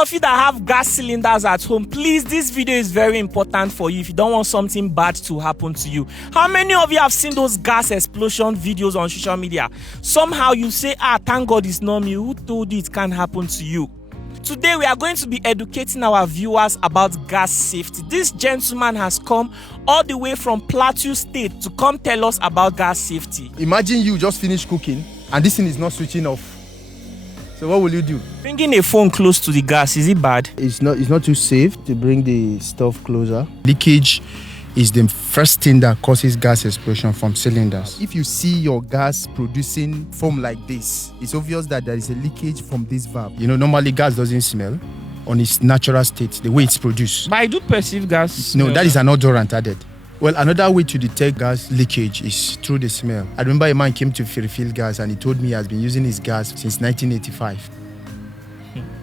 of you that have gas cylinders at home, please, this video is very important for you if you don't want something bad to happen to you. How many of you have seen those gas explosion videos on social media? Somehow you say, thank God it's not me. Who told you it can't happen to you? Today we are going to be educating our viewers about gas safety. This gentleman has come all the way from Plateau State to come tell us about gas safety. Imagine you just finished cooking and this thing is not switching off. So what will you do? Bringing a phone close to the gas, is it bad? It's not too safe to bring the stuff closer. Leakage is the first thing that causes gas explosion from cylinders. If you see your gas producing foam like this, it's obvious that there is a leakage from this valve. You know, normally gas doesn't smell on its natural state, the way it's produced. But I do perceive gas. No, that is an odorant added. Well, another way to detect gas leakage is through the smell. I remember a man came to refill gas and he told me he has been using his gas since 1985.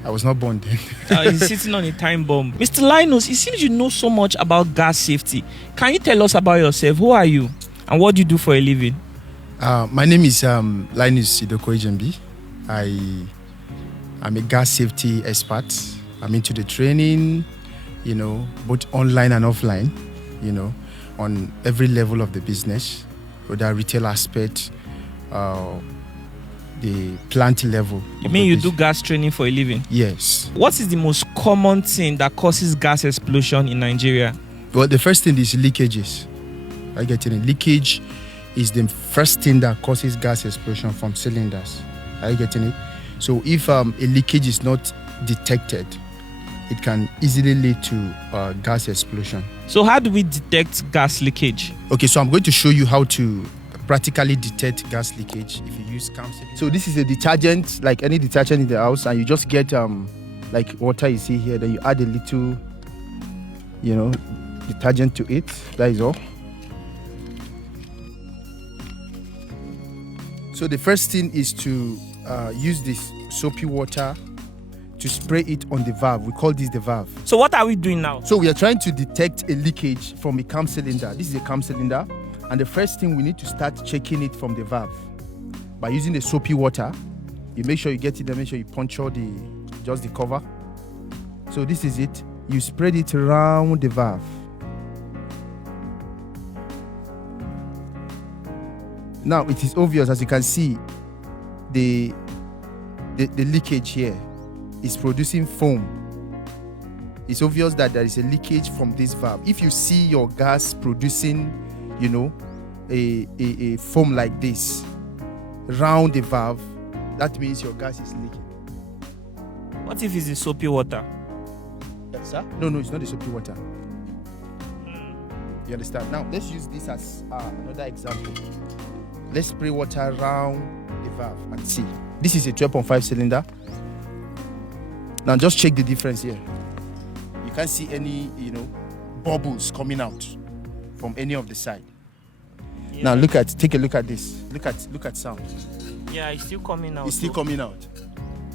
I was not born then. He's sitting on a time bomb. Mr. Linus, it seems you know so much about gas safety. Can you tell us about yourself? Who are you? And what do you do for a living? My name is Linus Idoko Ejembi. I'm a gas safety expert. I'm into the training, you know, both online and offline, you know, on every level of the business, whether retail aspect, the plant level. You mean you do gas training for a living? Yes. What is the most common thing that causes gas explosion in Nigeria? Well, the first thing is leakages. I get it. Leakage is the first thing that causes gas explosion from cylinders. Are you getting it? So if a leakage is not detected, it can easily lead to gas explosion. So how do we detect gas leakage? Okay, so I'm going to show you how to practically detect gas leakage if you use counseling. So this is a detergent, like any detergent in the house, and you just get like water you see here, then you add a little, you know, detergent to it. That is all. So the first thing is to use this soapy water to spray it on the valve. We call this the valve. So what are we doing now? So we are trying to detect a leakage from a cam cylinder. This is a cam cylinder. And the first thing, we need to start checking it from the valve. By using the soapy water, you make sure you get it there, make sure you puncture just the cover. So this is it. You spread it around the valve. Now it is obvious, as you can see, the leakage here is producing foam. It's obvious that there is a leakage from this valve. If you see your gas producing, you know, a foam like this around the valve, that means your gas is leaking. What if it's the soapy water? Sir? No, it's not the soapy water. You understand? Now let's use this as another example. Let's spray water around the valve and see. This is a 12.5 cylinder. Now just check the difference here. You can't see any, you know, bubbles coming out from any of the side. Yeah. Now take a look at this. Look at sound. Yeah, it's still coming out. It's still coming out.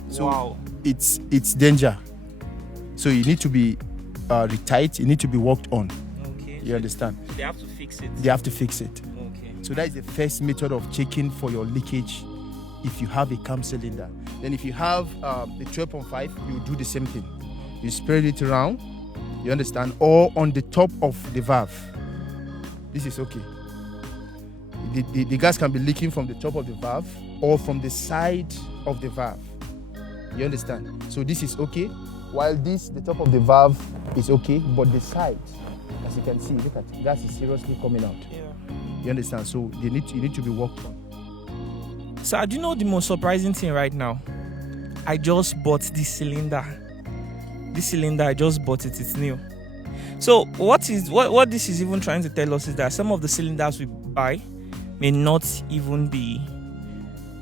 So wow. It's danger. So you need to be retight. You need to be worked on. Okay. You understand? They have to fix it. They have to fix it. Okay. So that is the first method of checking for your leakage if you have a cam cylinder. Then if you have the 12.5, you do the same thing. You spread it around, you understand, or on the top of the valve. This is okay. The gas can be leaking from the top of the valve or from the side of the valve. You understand? So this is okay. While the top of the valve is okay, but the side, as you can see, look at it, gas is seriously coming out. You understand? So you need to be worked on. So do you know the most surprising thing right now? I just bought this cylinder. This cylinder, I just bought it. It's new. So what this is even trying to tell us is that some of the cylinders we buy may not even be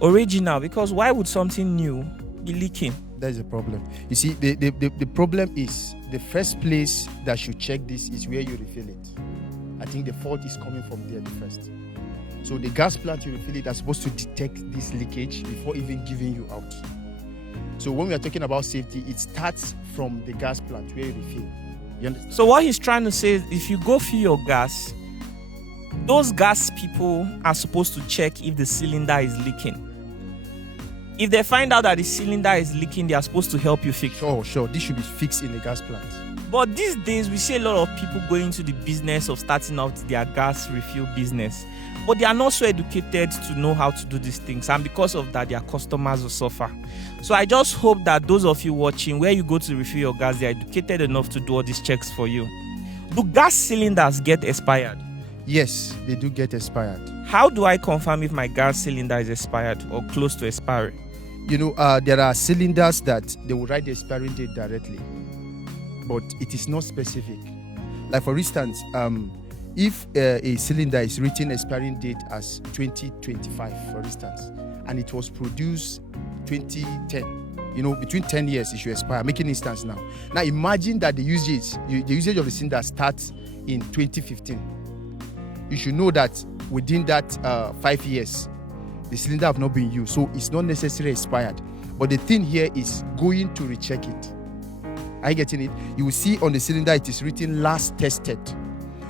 original, because why would something new be leaking? That is a problem. You see, the problem is the first place that should check this is where you refill it. I think the fault is coming from there first. So the gas plant you refill it are supposed to detect this leakage before even giving you out. So when we are talking about safety, it starts from the gas plant where you refill. You understand? So what he's trying to say is, if you go fill your gas, those gas people are supposed to check if the cylinder is leaking. if they find out that the cylinder is leaking, they are supposed to help you fix it. Sure. This should be fixed in a gas plant. But these days, we see a lot of people going into the business of starting out their gas refill business. But they are not so educated to know how to do these things. And because of that, their customers will suffer. So I just hope that those of you watching, where you go to refill your gas, they are educated enough to do all these checks for you. Do gas cylinders get expired? Yes, they do get expired. How do I confirm if my gas cylinder is expired or close to expiry? There are cylinders that they will write the expiry date directly, but it is not specific. Like for instance, if a cylinder is written expiring date as 2025, for instance, and it was produced 2010, between 10 years it should expire. Making instance now. Now imagine that the usage of the cylinder starts in 2015. You should know that within that 5 years, the cylinder have not been used, so it's not necessarily expired. But the thing here is going to recheck it. Are you getting it? You will see on the cylinder it is written last tested.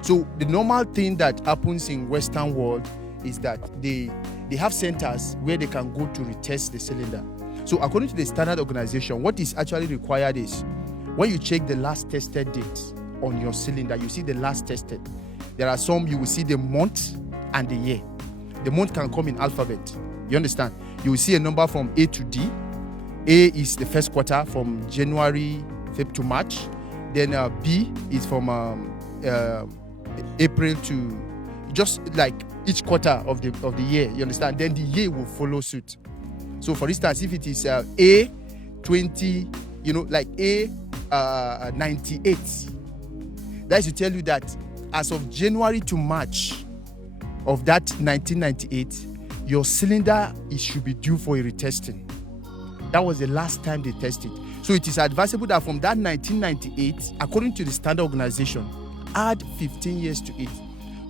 So the normal thing that happens in Western world is that they have centers where they can go to retest the cylinder. So according to the Standard Organization, what is actually required is when you check the last tested date on your cylinder, you see the last tested. There are some you will see the month and the year. The month can come in alphabet. You understand? You will see a number from A to D. A is the first quarter from January, Feb to March. Then B is from April to just like each quarter of the year. You understand? Then the year will follow suit. So for instance, if it is A20, like A98, that is to tell you that as of January to March of that 1998, your cylinder should be due for a retesting. That was the last time they tested. So it is advisable that from that 1998, according to the Standard Organization, add 15 years to it.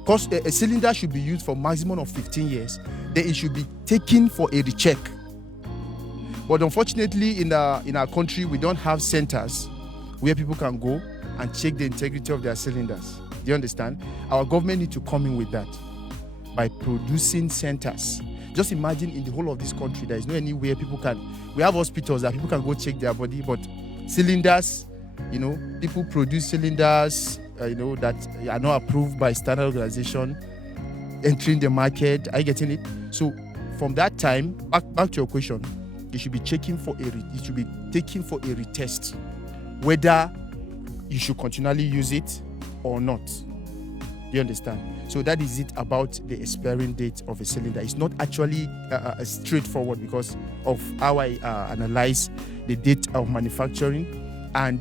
Because a cylinder should be used for maximum of 15 years. Then it should be taken for a recheck. But unfortunately, in our country, we don't have centers where people can go and check the integrity of their cylinders. Do you understand? Our government needs to come in with that by producing centers. Just imagine in the whole of this country, there is no anywhere people can. We have hospitals that people can go check their body, but cylinders, people produce cylinders, that are not approved by Standard Organization, entering the market. Are you getting it? So from that time, back to your question, you should be taking for a retest, whether you should continually use it or not. Do you understand? So that is it about the expiring date of a cylinder. It's not actually straightforward because of how I analyze the date of manufacturing and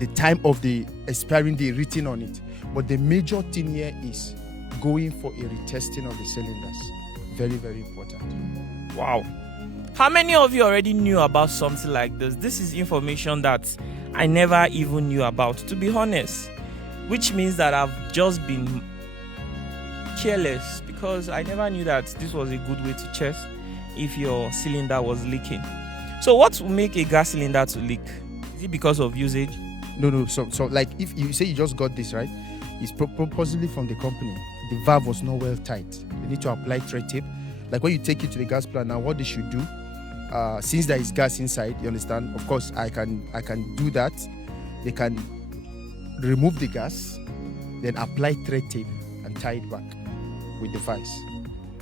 the time of the expiring date written on it. But the major thing here is going for a retesting of the cylinders. Very, very important. Wow. How many of you already knew about something like this? This is information that I never even knew about, to be honest. Which means that I've just been careless because I never knew that this was a good way to test if your cylinder was leaking. So what will make a gas cylinder to leak? Is it because of usage? No. So like if you say you just got this, right? It's possibly from the company. The valve was not well tight. You need to apply thread tape. Like when you take it to the gas plant now, what they should do, since there is gas inside, you understand? Of course, I can do that. They can remove the gas, then apply thread tape and tie it back with the vice.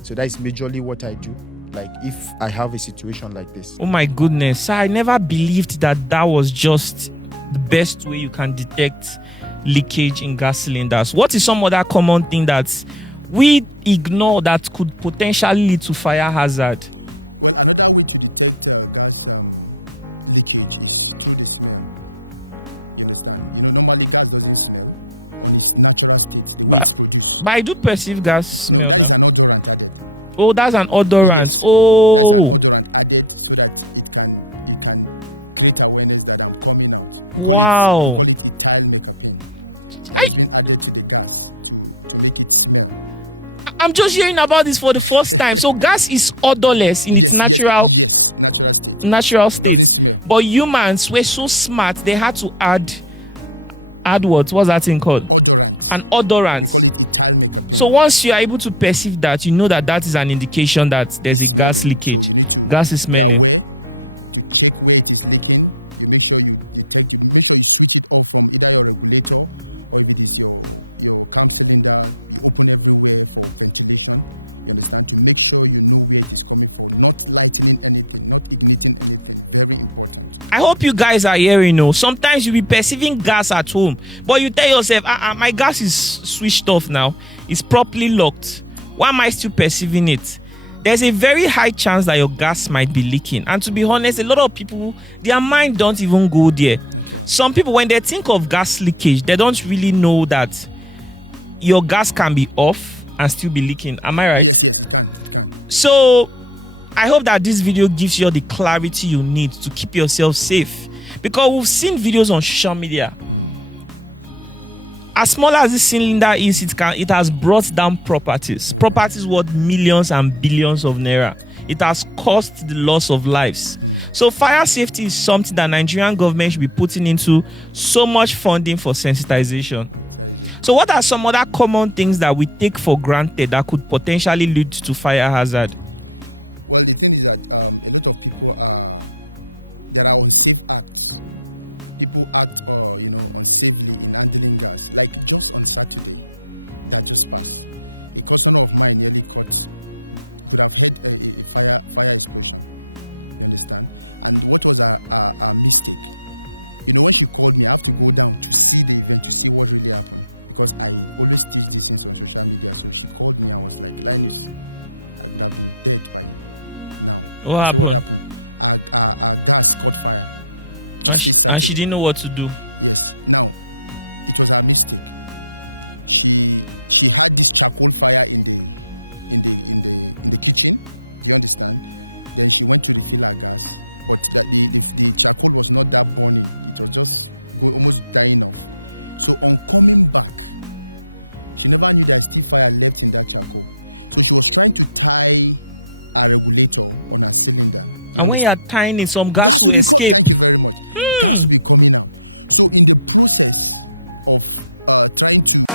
So that is majorly what I do, like if I have a situation like this. Oh my goodness, I never believed that was just the best way you can detect leakage in gas cylinders. What is some other common thing that we ignore that could potentially lead to fire hazard? Well, another way to detect gas leakage is through the smell. You understand? Normally gas doesn't smell on its natural state, the way it's produced. But I do perceive gas smell. No, that is an odorant added. Oh, that's an odorant. Yes. Oh. That's an odorant added so that it can create awareness that I'm coming out. We call it ethyl mercaptan. That has been added to the gas to make it smell. I'm just hearing about this for the first time. So gas is odorless in its natural... Yes, natural state. Natural state. It doesn't smell. But humans were so smart, they had to add Add what? What's that thing called? Odorant. An odorant. We call it ethyl maker paint. So once you are able to perceive that, you know that that is an indication that there's It's a gas smelling. leakage. So you need to gas is be smelling. aware to check where it is leaking. You make sure you make sure you switch it off from either your regulator, or if it is your cam cylinder, you open everywhere for ventilation. You understand? To make sure you know where it is coming from, not lightening anything, not igniting anything. Very important. I hope you guys are hearing. Sometimes you'll be perceiving gas at home, but you tell yourself, my gas is switched off now. It's properly locked. Why am I still perceiving it? There's a very high chance that your gas might be leaking. And to be honest, a lot of people, their mind don't even go there. At all. Some people, when they think of gas leakage, they don't really know that your gas can be off and still be leaking. Am I right? Yes, it can. So I hope that this video gives you all the clarity you need to keep yourself safe, because we've seen videos on social media. As small as this cylinder is, it has brought down properties. Properties worth millions and billions of naira. It has caused the loss of lives. So fire safety is something that Nigerian government should be putting into so much funding for sensitization. So what are some other common things that we take for granted that could potentially lead to fire hazard? Well, the thing is that a lot of people there are unsafe acts. People act unsafely in handling gas. Like just on Saturday that just passed, a customer of mine nearly could have had a fire explosion. You understand? And what was a mistake? When she called me, I have to go down to see the event, to see what really happened, because I always teach these things on social media. So she called me. I was like, Linus, I would have been dead by now. I said, what happened? Our gas caught fire just this Saturday. And she didn't know what to do. Yes. Now, it was her mistake. She had this charcoal fire in the kitchen. Do you understand? Then she went to refill her gas, but the charcoal was not that burning. It was just almost dying off. So on coming back, she never knew there's still fire left in that charcoal. So she was trying to tie a regulator on her cylinder. And when you're tying it, some gas will escape. Thank you very much. Gas will be coming out. So in the process of trying to